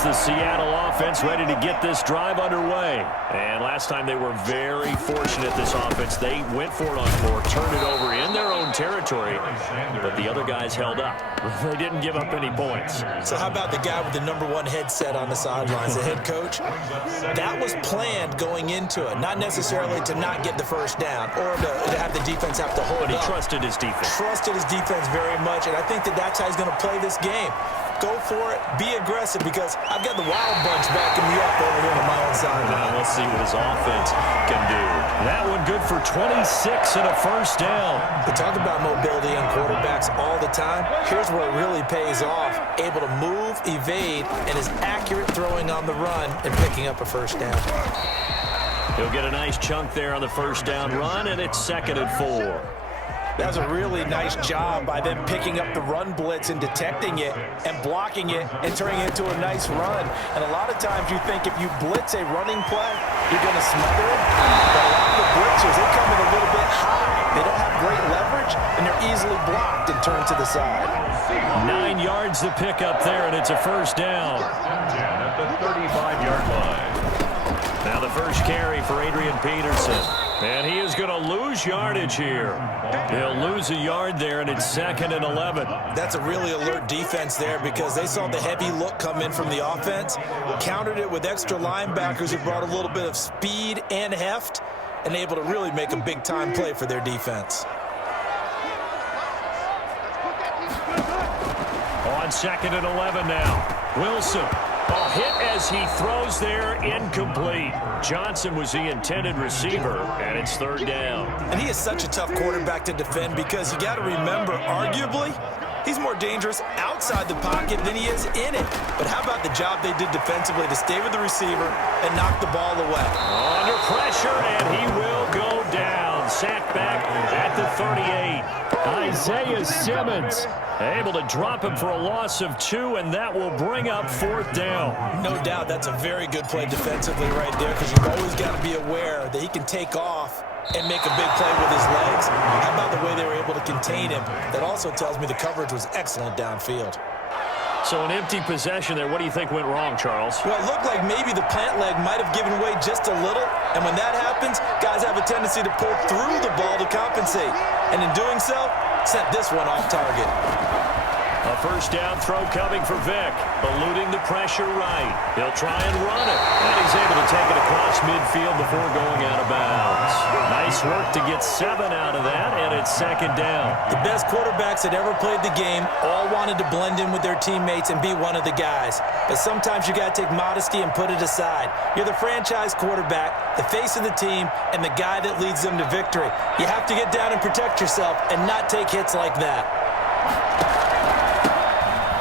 comes the Seattle offense ready to get this drive underway. And last time they were very fortunate, this offense. They went for it on 4, turned it over in their own territory, but the other guys held up. They didn't give up any points. So how about the guy with the #1 headset on the sidelines, the head coach? That was planned going into it, not necessarily to not get the first down or to have the defense have to hold But he up. trusted his defense. Trusted his defense very much, and I think that's how he's going to play this game. Go for it, be aggressive, because I've got the wild bunch backing me up over here on my own sideline. Now we'll see what his offense can do. That one good for 26 and a first down. We talk about mobility on quarterbacks all the time. Here's where it really pays off. Able to move, evade, and is accurate throwing on the run and picking up a first down. He'll get a nice chunk there on the first down run, and it's 2nd and 4. That was a really nice job by them picking up the run blitz and detecting it and blocking it and turning it into a nice run. And a lot of times you think if you blitz a running play, you're going to smother it. But a lot of the blitzers, they come in a little bit high. They don't have great leverage, and they're easily blocked and turned to the side. 9 yards to pick up there, and it's a first down. At the 35-yard line. Now the first carry for Adrian Peterson. And he is going to lose yardage here. He'll lose a yard there, and it's 2nd and 11. That's a really alert defense there because they saw the heavy look come in from the offense, countered it with extra linebackers who brought a little bit of speed and heft, and able to really make a big-time play for their defense. On 2nd and 11 now. Wilson. A hit as he throws there, incomplete. Johnson was the intended receiver, and it's 3rd down. And he is such a tough quarterback to defend because you got to remember, arguably, he's more dangerous outside the pocket than he is in it. But how about the job they did defensively to stay with the receiver and knock the ball away? Under pressure, and he will go down. Sacked back at the 38. Isaiah Simmons able to drop him for a loss of 2, and that will bring up 4th down. No doubt that's a very good play defensively right there because you've always got to be aware that he can take off and make a big play with his legs. How about the way they were able to contain him? That also tells me the coverage was excellent downfield. So an empty possession there. What do you think went wrong, Charles? Well, it looked like maybe the plant leg might have given way just a little, and when that happens, guys have a tendency to pull through the ball to compensate, and in doing so, sent this one off target. A first down throw coming for Vick, eluding the pressure right. He'll try and run it, and he's able to take it across midfield before going out of bounds. Nice work to get 7 out of that, and it's 2nd down. The best quarterbacks that ever played the game all wanted to blend in with their teammates and be one of the guys. But sometimes you got to take modesty and put it aside. You're the franchise quarterback, the face of the team, and the guy that leads them to victory. You have to get down and protect yourself and not take hits like that.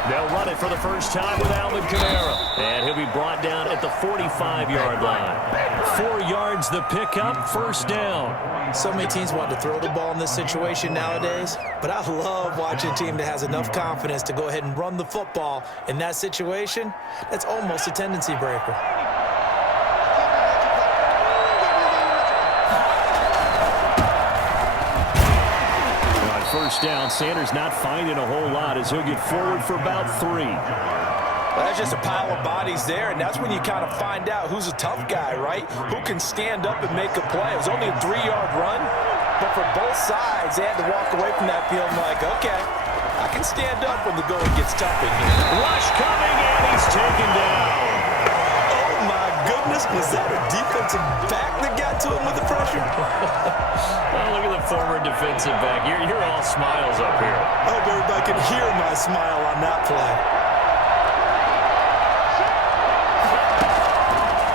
They'll run it for the first time with Alvin Kamara. And he'll be brought down at the 45-yard line. 4 yards the pickup, 1st down. So many teams want to throw the ball in this situation nowadays, but I love watching a team that has enough confidence to go ahead and run the football in that situation. That's almost a tendency breaker. First down, Sanders not finding a whole lot as he'll get forward for about 3. Well, that's just a pile of bodies there, and that's when you kind of find out who's a tough guy, right? Who can stand up and make a play. It was only a 3-yard run, but for both sides, they had to walk away from that field like, okay, I can stand up when the going gets tough in here. Rush coming, and he's taken down. Oh, my goodness. Was that a defensive back that got to him with the pressure? Oh, look at the former defensive back. You're all smiles up here. I hope everybody can hear my smile on that play.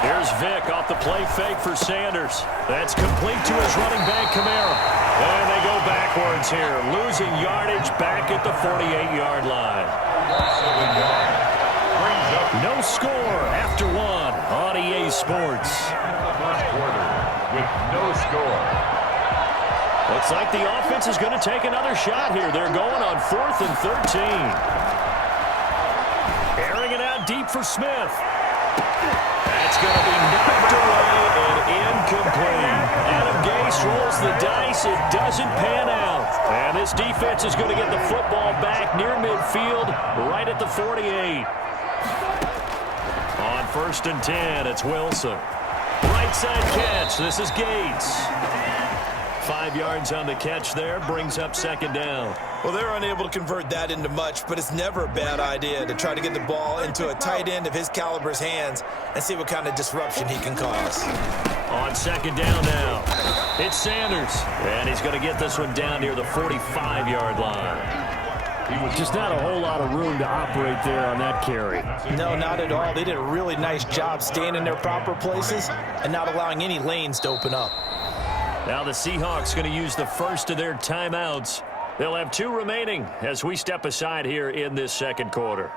Here's Vick off the play fake for Sanders. That's complete to his running back, Kamara. And they go backwards here, losing yardage back at the 48-yard line. No score after 1 on EA Sports. First quarter with no score. Looks like the offense is going to take another shot here. They're going on 4th and 13. Airing it out deep for Smith. That's going to be knocked away and incomplete. Adam Gase rolls the dice. It doesn't pan out. And this defense is going to get the football back near midfield, right at the 48. first and 10. It's Wilson. Right side catch. This is Gates. 5 yards on the catch there. Brings up second down. Well, they're unable to convert that into much, but it's never a bad idea to try to get the ball into a tight end of his caliber's hands and see what kind of disruption he can cause. On second down now, it's Sanders. And he's going to get this one down near the 45-yard line. Just not a whole lot of room to operate there on that carry. No, not at all. They did a really nice job staying in their proper places and not allowing any lanes to open up. Now the Seahawks going to use the first of their timeouts. They'll have 2 remaining as we step aside here in this second quarter.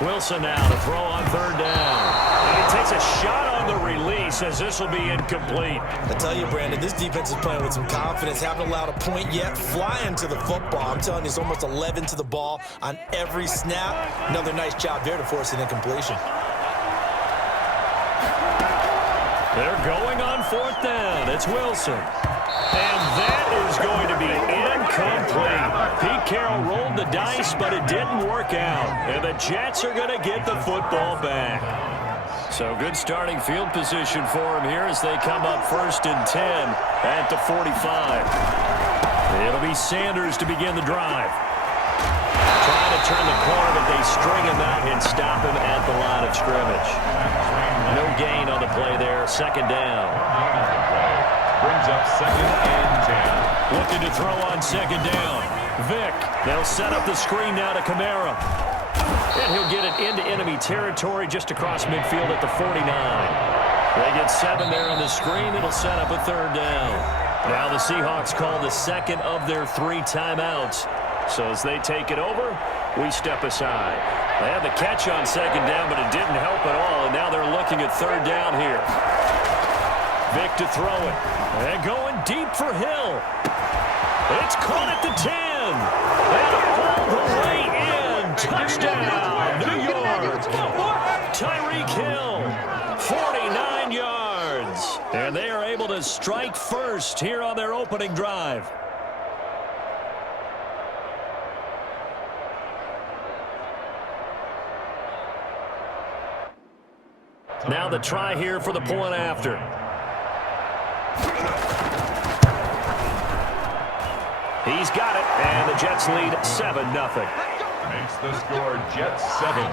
Wilson now to throw on third down. And he takes a shot on the release as this will be incomplete. I tell you, Brandon, this defense is playing with some confidence. Haven't allowed a point yet. Flying to the football. I'm telling you, it's almost 11 to the ball on every snap. Another nice job there to force an incompletion. They're going on fourth down. It's Wilson. And that is going to be incomplete. Pete Carroll rolled the dice, but it didn't work out. And the Jets are going to get the football back. So good starting field position for him here as they come up first and 10 at the 45. It'll be Sanders to begin the drive. Trying to turn the corner, but they string him out and stop him at the line of scrimmage. No gain on the play there. Second down. Brings up second and 10. Looking to throw on second down. Vick. They'll set up the screen now to Kamara. And he'll get it into enemy territory just across midfield at the 49. They get 7 there on the screen. It'll set up a third down. Now the Seahawks call the second of their 3 timeouts. So as they take it over, we step aside. They had the catch on second down, but it didn't help at all. And now they're looking at third down here. Vick to throw it. And going deep for Hill. It's caught at the 10. And all the way in. Touchdown, New York. Tyreek Hill, 49 yards. And they are able to strike first here on their opening drive. Now the try here for the point after. He's got it, and the Jets lead 7-0. Makes the score Jets 7,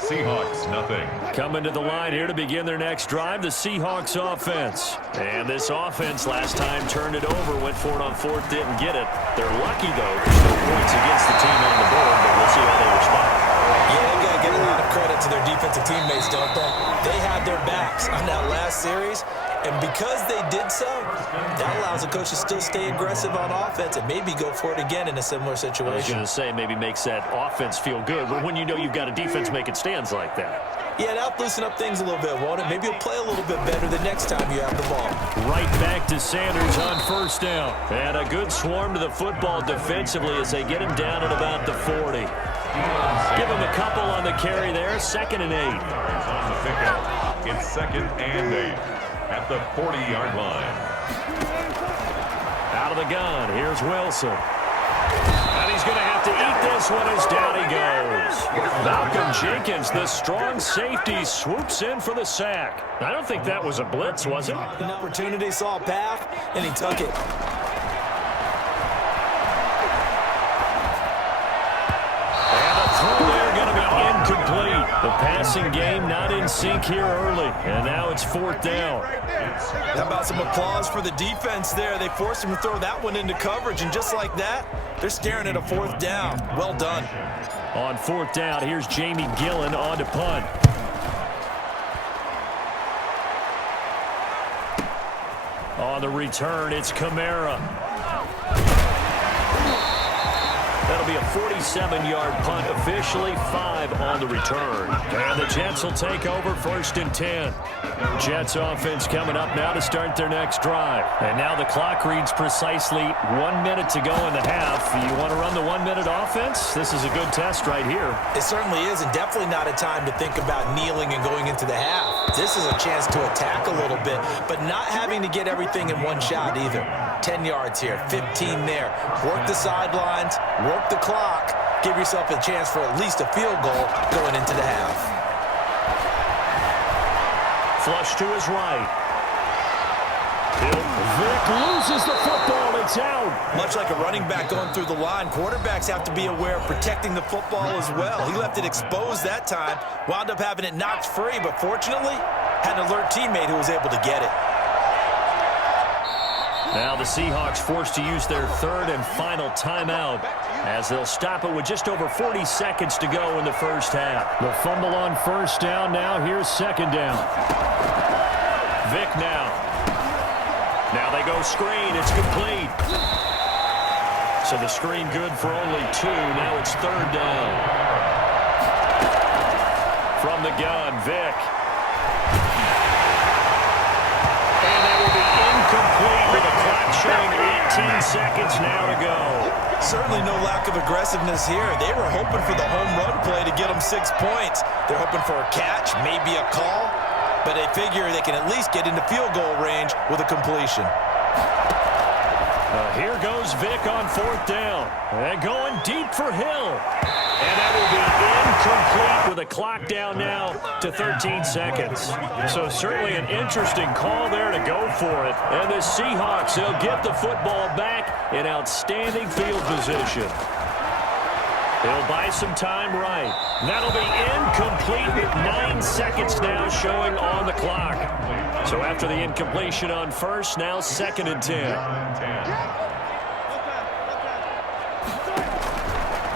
Seahawks nothing. Coming to the line here to begin their next drive, the Seahawks offense. And this offense last time turned it over, went for it on fourth, didn't get it. They're lucky, though. There's no points against the team on the board, but we'll see how they respond. Yeah, they got to get a lot of credit to their defensive teammates, don't they? They had their backs on that last series, and because they did so, that allows the coach to still stay aggressive on offense and maybe go for it again in a similar situation. I was going to say, maybe makes that offense feel good, but when you know you've got a defense making stands like that. Yeah, that'll loosen up things a little bit, won't it? Maybe you'll play a little bit better the next time you have the ball. Right back to Sanders on first down. And a good swarm to the football defensively as they get him down at about the 40. Give him a couple on the carry there. 2nd and 8. On the pickup, it's 2nd and 8 at the 40-yard line. Out of the gun, here's Wilson. And he's going to have to eat this one as down he goes. Malcolm Jenkins, the strong safety, swoops in for the sack. I don't think that was a blitz, was it? An opportunity, saw a path, and he took it. Incomplete. The passing game not in sync here early. And now it's 4th down. How about some applause for the defense there? They forced him to throw that one into coverage, and just like that, they're staring at a 4th down. Well done. On 4th down, here's Jamie Gillen on to punt. On the return, it's Kamara. That'll be a 47-yard punt, officially 5 on the return. And the Jets will take over 1st and 10. Jets offense coming up now to start their next drive. And now the clock reads precisely 1 minute to go in the half. You want to run the 1-minute offense? This is a good test right here. It certainly is, and definitely not a time to think about kneeling and going into the half. This is a chance to attack a little bit, but not having to get everything in one shot either. 10 yards here, 15 there. Work the sidelines, work the clock. Give yourself a chance for at least a field goal going into the half. Flush to his right. Vic loses the football. It's out. Much like a running back going through the line, quarterbacks have to be aware of protecting the football as well. He left it exposed that time, wound up having it knocked free, but fortunately, had an alert teammate who was able to get it. Now the Seahawks forced to use their 3rd and final timeout as they'll stop it with just over 40 seconds to go in the first half. The fumble on 1st down now. Here's 2nd down. Vic now. Now they go screen. It's complete. So the screen good for only 2. Now it's 3rd down. From the gun, Vic. And that will be incomplete with the clock showing 18 seconds now to go. Certainly no lack of aggressiveness here. They were hoping for the home run play to get them 6 points. They're hoping for a catch, maybe a call, but they figure they can at least get into field goal range with a completion. Here goes Vic on 4th down. And going deep for Hill. And that will be incomplete with a clock down now to 13 seconds. So certainly an interesting call there to go for it. And the Seahawks, they'll get the football back in outstanding field position. They'll buy some time right. That'll be incomplete with 9 seconds now showing on the clock. So after the incompletion on 1st, now 2nd and 10.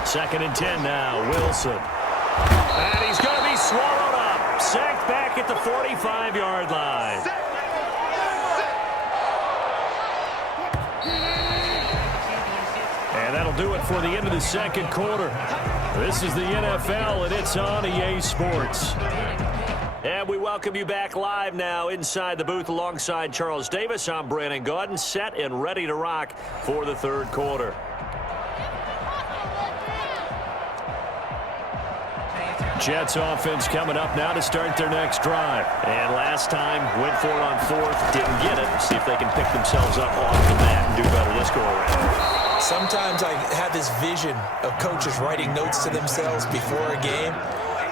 2nd and 10 now, Wilson. And he's going to be swallowed up. Sacked back at the 45-yard line. And that'll do it for the end of the 2nd quarter. This is the NFL, and it's on EA Sports. And we welcome you back live now inside the booth alongside Charles Davis. I'm Brandon Gaudin, set and ready to rock for the 3rd quarter. Jets offense coming up now to start their next drive. And last time, went for it on 4th, didn't get it. See if they can pick themselves up off the mat and do better this go-around. Sometimes I have this vision of coaches writing notes to themselves before a game.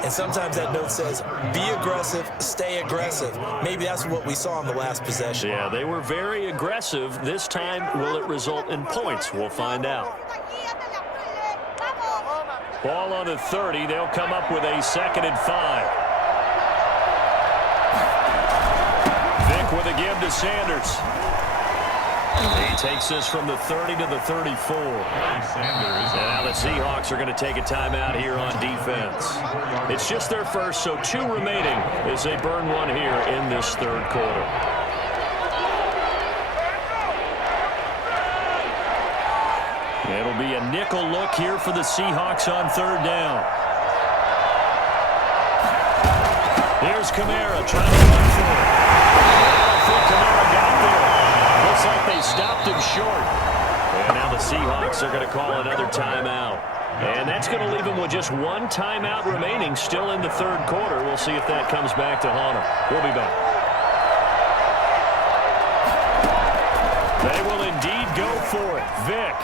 And sometimes that note says, be aggressive, stay aggressive. Maybe that's what we saw in the last possession. Yeah, they were very aggressive. This time, will it result in points? We'll find out. Ball on the 30. They'll come up with a 2nd and 5. Vic with a give to Sanders. He takes this from the 30 to the 34. And now the Seahawks are going to take a timeout here on defense. It's just their first, so 2 remaining as they burn 1 here in this 3rd quarter. It'll be a nickel look here for the Seahawks on 3rd down. Here's Kamara trying to run for it. I don't think Kamara got there. Looks like they stopped him short. And now the Seahawks are going to call another timeout. And that's going to leave him with just 1 timeout remaining still in the 3rd quarter. We'll see if that comes back to haunt him. We'll be back. They will indeed go for it. Vic.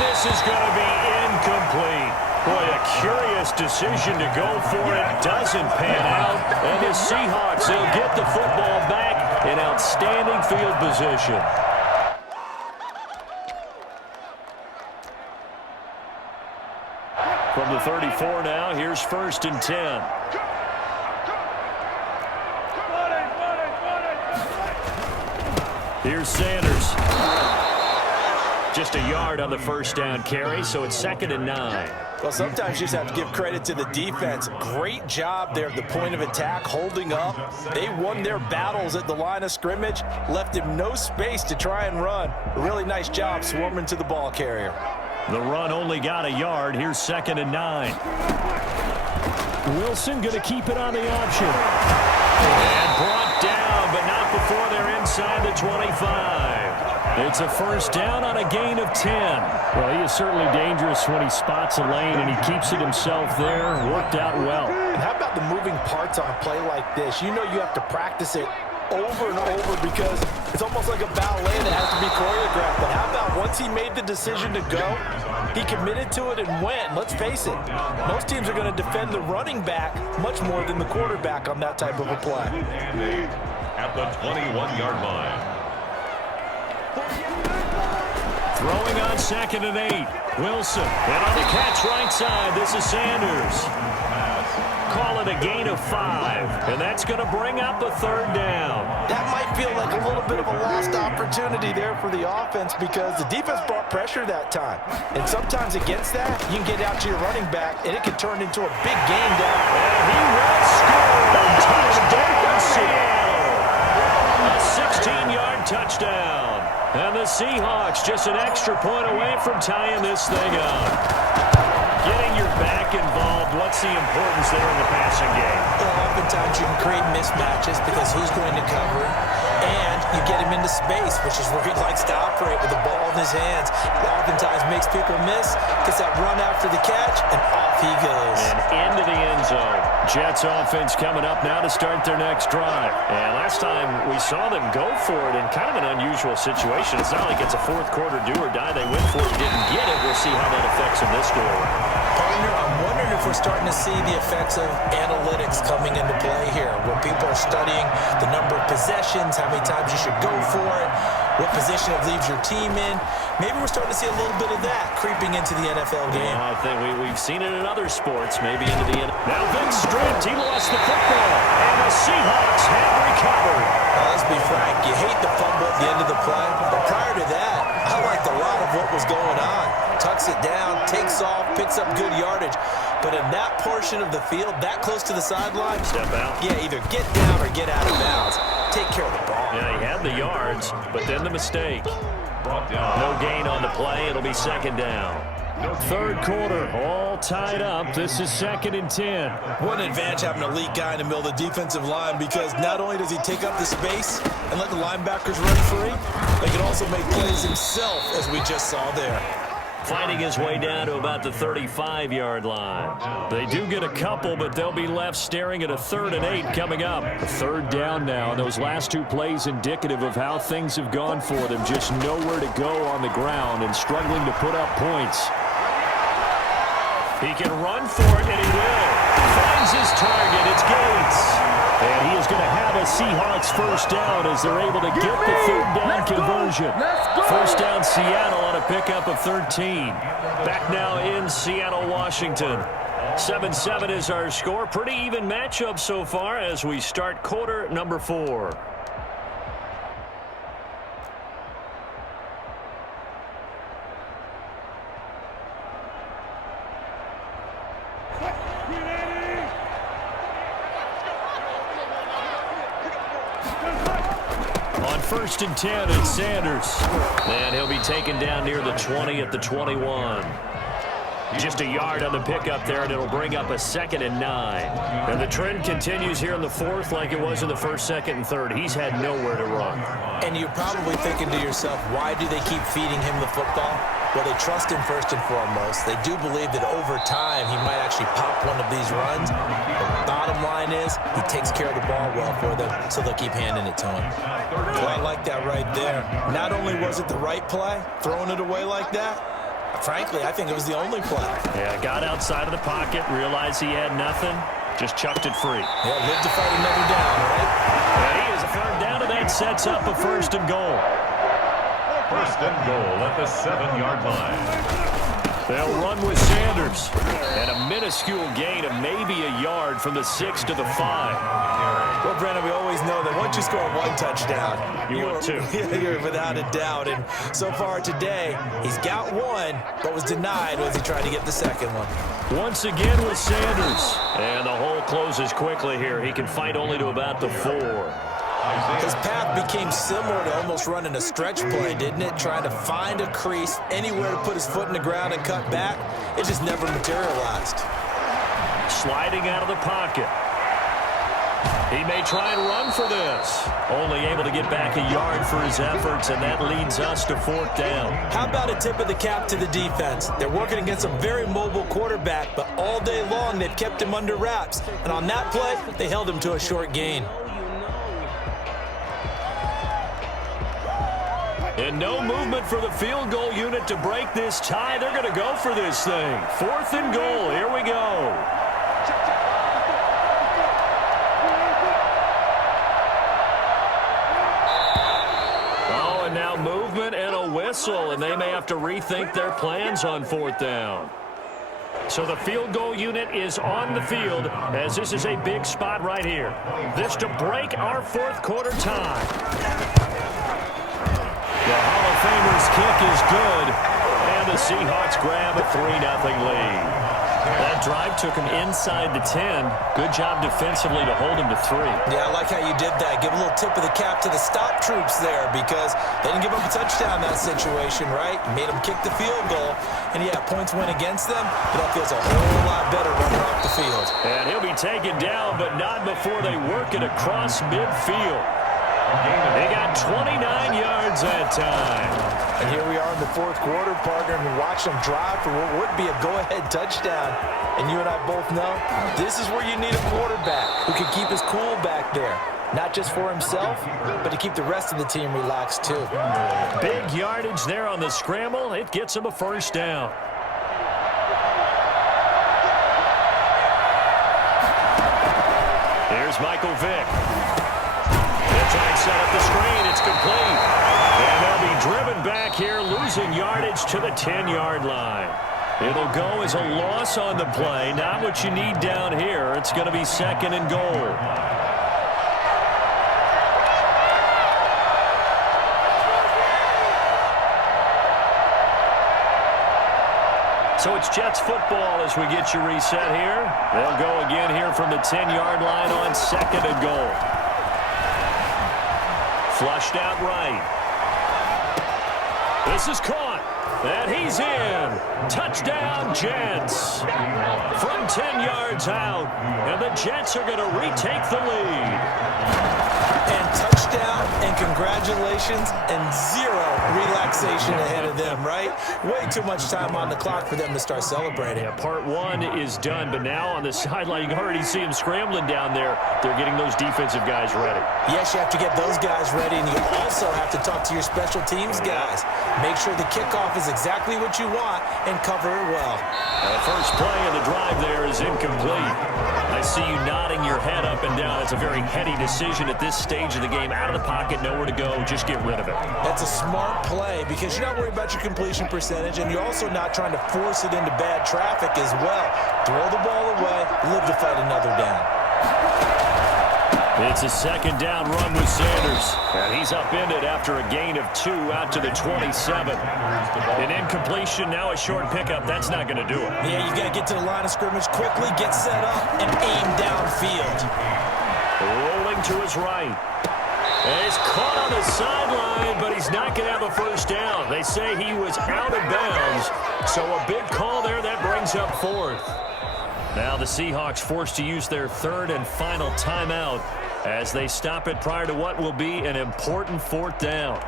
This is going to be incomplete. Boy, a curious decision to go for it. Doesn't pan out. And the Seahawks, they'll get the football back in outstanding field position. From the 34 now, here's 1st and 10. Here's Sanders. Just a yard on the 1st down carry, so it's 2nd and 9. Well, sometimes you just have to give credit to the defense. Great job there at the point of attack, holding up. They won their battles at the line of scrimmage, left him no space to try and run. A really nice job swarming to the ball carrier. The run only got a yard. Here's 2nd and 9. Wilson going to keep it on the option. And brought down, but not before they're inside the 25. It's a first down on a gain of 10. Well, he is certainly dangerous when he spots a lane, and he keeps it himself there. Worked out well. And how about the moving parts on a play like this? You know you have to practice it over and over because it's almost like a ballet that has to be choreographed. But how about once he made the decision to go, he committed to it and went. Let's face it, most teams are going to defend the running back much more than the quarterback on that type of a play. At the 21-yard line. Throwing on 2nd and 8. Wilson. And on the catch right side, this is Sanders. Call it a gain of 5. And that's going to bring up a 3rd down. That might feel like a little bit of a lost opportunity there for the offense because the defense brought pressure that time. And sometimes against that, you can get out to your running back, and it can turn into a big game down. And he will score. Touchdown, Seattle. A 16-yard touchdown. And the Seahawks just an extra point away from tying this thing up. Getting your back involved, what's the importance there in the passing game? Well, oftentimes you can create mismatches because who's going to cover, and you get him into space, which is where he likes to operate with the ball in his hands. It oftentimes makes people miss, gets that run after the catch, and off he goes. And into the end zone. Jets offense coming up now to start their next drive. And last time we saw them go for it in kind of an unusual situation. It's not like it's a fourth quarter do or die. They went for it, didn't get it. We'll see how that affects them this go around. Partner, I'm wondering if we're starting to see the effects of analytics coming into play here, where people are studying the number of possessions, how many times you should go for it, what position it leaves your team in. Maybe we're starting to see a little bit of that creeping into the NFL game. I think we've seen it in other sports, maybe into the NFL. Now Vic stripped. He lost the football, and the Seahawks have recovered. Let's be frank, you hate the fumble at the end of the play, but prior to that, I liked a lot of what was going on. Tucks it down, takes off, picks up good yardage. But in that portion of the field, that close to the sideline, step out. Yeah, either get down or get out of bounds. Take care of the ball. Yeah, he had the yards, but then the mistake. No gain on the play. It'll be 2nd down. 3rd quarter, all tied up. This is 2nd and 10. One advantage having an elite guy in the middle of the defensive line because not only does he take up the space and let the linebackers run free, he can also make plays himself, as we just saw there. Fighting his way down to about the 35-yard line. They do get a couple, but they'll be left staring at a 3rd and 8 coming up. A 3rd down now. Those last 2 plays indicative of how things have gone for them. Just nowhere to go on the ground and struggling to put up points. He can run for it, and he will. Finds his target. It's Gates. And he is going to have a Seahawks first down as they're able to get the 3rd down conversion. First down Seattle on a pickup of 13. Back now in Seattle, Washington. 7-7 is our score. Pretty even matchup so far as we start quarter number 4. On 1st and 10, it's Sanders. And he'll be taken down near the 20 at the 21. Just a yard on the pickup there, and it'll bring up a 2nd and 9. And the trend continues here in the 4th like it was in the 1st, 2nd, and 3rd. He's had nowhere to run. And you're probably thinking to yourself, why do they keep feeding him the football? Well, they trust him first and foremost. They do believe that over time he might actually pop one of these runs. The bottom line is he takes care of the ball well for them, so they'll keep handing it to him. Well, I like that right there. Not only was it the right play, throwing it away like that, frankly, I think it was the only play. Yeah, got outside of the pocket, realized he had nothing, just chucked it free. Yeah, live to fight another down, right? And he is a 3rd down, and that sets up a 1st and goal. 1st and goal at the 7-yard line. They'll run with Sanders. And a minuscule gain of maybe a yard from the 6 to the 5. Well, Brandon, we always know that once you score one touchdown, want two. You're without a doubt. And so far today, he's got one, but was denied as he tried to get the second one. Once again with Sanders. And the hole closes quickly here. He can fight only to about the 4. His path became similar to almost running a stretch play, didn't it? Trying to find a crease, anywhere to put his foot in the ground and cut back. It just never materialized. Sliding out of the pocket. He may try and run for this. Only able to get back a yard for his efforts, and that leads us to 4th down. How about a tip of the cap to the defense? They're working against a very mobile quarterback, but all day long they've kept him under wraps. And on that play, they held him to a short gain. And no movement for the field goal unit to break this tie. They're going to go for this thing. 4th and goal. Here we go. Oh, and now movement and a whistle, and they may have to rethink their plans on 4th down. So the field goal unit is on the field as this is a big spot right here. This to break our 4th quarter tie. The Hall of Famer's kick is good, and the Seahawks grab a 3-0 lead. That drive took him inside the 10. Good job defensively to hold him to 3. Yeah, I like how you did that. Give a little tip of the cap to the stop troops there because they didn't give up a touchdown in that situation, right? Made them kick the field goal, and yeah, points went against them, but that feels a whole lot better running off the field. And he'll be taken down, but not before they work it across midfield. They got 29 yards that time. And here we are in the 4th quarter, partner, and we watched them drive for what would be a go-ahead touchdown. And you and I both know this is where you need a quarterback who can keep his cool back there. Not just for himself, but to keep the rest of the team relaxed too. Big yardage there on the scramble. It gets him a 1st down. Here's Michael Vick. Try and set up the screen. It's complete. And they'll be driven back here, losing yardage to the 10-yard line. It'll go as a loss on the play. Not what you need down here. It's going to be 2nd and goal. So it's Jets football as we get you reset here. They'll go again here from the 10-yard line on 2nd and goal. Flushed out right. This is caught. And he's in. Touchdown, Jets. From 10 yards out. And the Jets are going to retake the lead. And touchdown and congratulations and 0 relaxation ahead of them, right? Way too much time on the clock for them to start celebrating. Yeah, part 1 is done, but now on the sideline, you can already see them scrambling down there. They're getting those defensive guys ready. Yes, you have to get those guys ready, and you also have to talk to your special teams guys. Make sure the kickoff is exactly what you want and cover it well. The first play of the drive there is incomplete. I see you nodding your head up and down. It's a very heady decision at this stage of the game. Out of the pocket, nowhere to go. Just get rid of it. That's a smart play because you're not worried about your completion percentage, and you're also not trying to force it into bad traffic as well. Throw the ball away, live to fight another down. It's a 2nd down run with Sanders. And he's upended after a gain of 2 out to the 27. An incompletion, now a short pickup. That's not going to do it. Yeah, you got to get to the line of scrimmage quickly, get set up, and aim downfield. Rolling to his right. And he's caught on the sideline, but he's not going to have a 1st down. They say he was out of bounds. So a big call there that brings up 4th. Now the Seahawks forced to use their 3rd and final timeout as they stop it prior to what will be an important 4th down.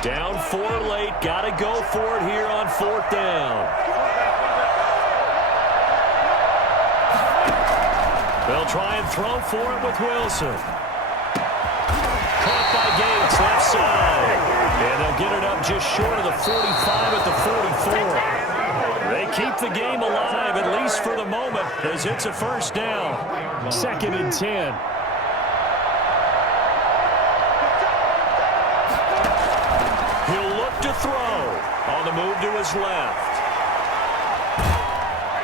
Down 4 late. Got to go for it here on 4th down. They'll try and throw for it with Wilson. Caught by Gates, left side. And they'll get it up just short of the 45 at the 44. They keep the game alive, at least for the moment, as it's a 1st down. 2nd and 10. He'll look to throw. On the the move to his left.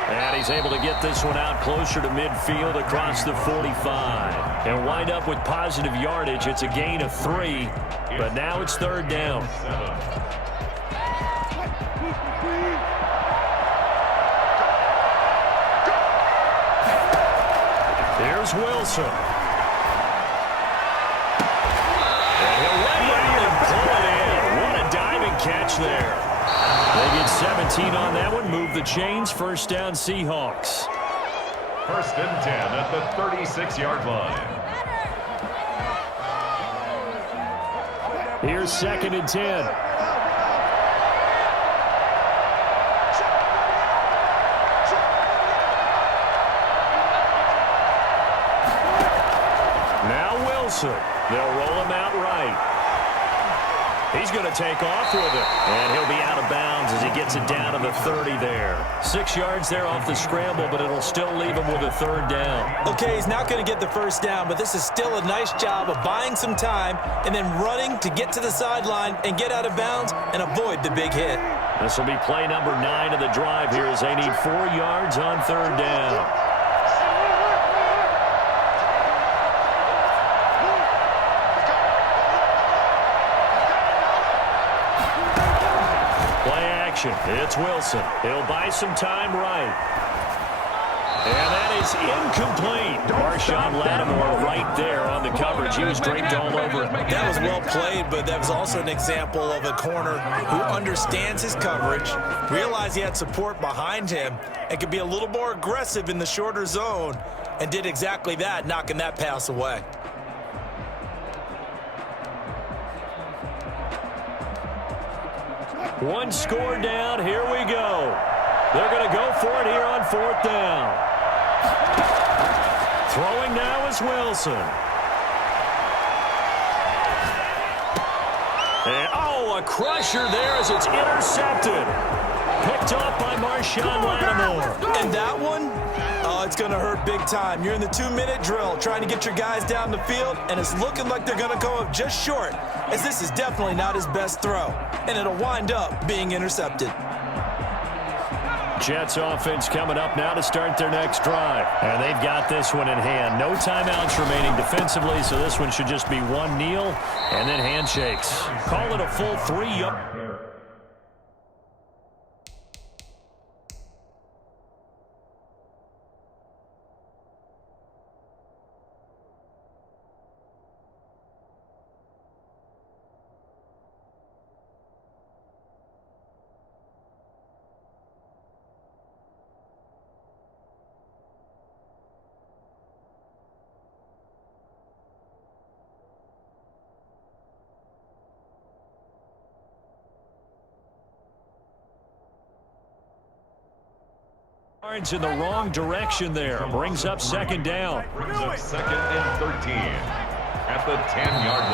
And he's able to get this one out closer to midfield across the 45. And wind up with positive yardage. It's a gain of 3, but now it's third down. Here's Wilson. And he'll lay out and pull it in. What a diving catch there. They get 17 on that one. Move the chains. First down, Seahawks. First and 10 at the 36-yard line. Here's second and 10. Now Wilson. They'll roll him out right. He's going to take off with it. And he'll be out of bounds as he gets it down to the 30 there. 6 yards there off the scramble, but it'll still leave him with a third down. Okay, he's not going to get the first down, but this is still a nice job of buying some time and then running to get to the sideline and get out of bounds and avoid the big hit. This will be play number 9 of the drive here as they need 4 yards on third down. It's Wilson. He'll buy some time right. And that is incomplete. Marshawn Lattimore right there on the coverage. He was draped all over it. That was well played, but that was also an example of a corner who understands his coverage, realized he had support behind him, and could be a little more aggressive in the shorter zone, and did exactly that, knocking that pass away. One score down. Here we go. They're going to go for it here on fourth down. Throwing now is Wilson. And, a crusher there as it's intercepted. Picked off by Marshawn Lattimore. And that one, it's going to hurt big time. You're in the 2-minute drill trying to get your guys down the field, and it's looking like they're going to go up just short, as this is definitely not his best throw, and it'll wind up being intercepted. Jets offense coming up now to start their next drive. And they've got this one in hand. No timeouts remaining defensively, so this one should just be one kneel and then handshakes. Call it a full 3 up. In the wrong direction there. Brings up second down. Brings up second and 13 at the 10-yard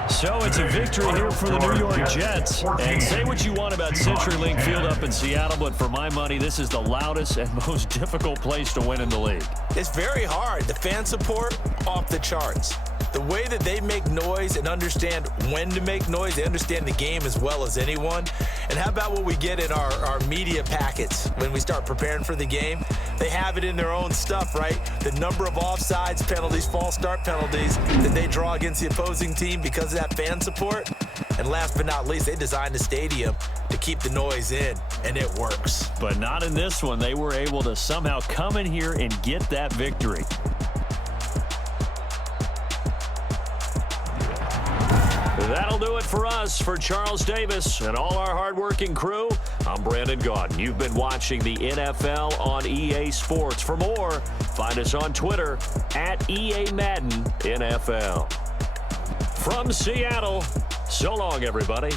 line. So it's a victory here for the New York Jets. And say what you want about CenturyLink Field up in Seattle, but for my money, this is the loudest and most difficult place to win in the league. It's very hard. The fan support, off the charts. The way that they make noise and understand when to make noise, they understand the game as well as anyone. And how about what we get in our media packets when we start preparing for the game? They have it in their own stuff, right? The number of offsides penalties, false start penalties that they draw against the opposing team because of that fan support. And last but not least, they designed the stadium to keep the noise in, and it works. But not in this one. They were able to somehow come in here and get that victory. That'll do it for us. For Charles Davis and all our hardworking crew, I'm Brandon Gaudin. You've been watching the NFL on EA Sports. For more, find us on Twitter at EA Madden NFL. From Seattle, so long, everybody.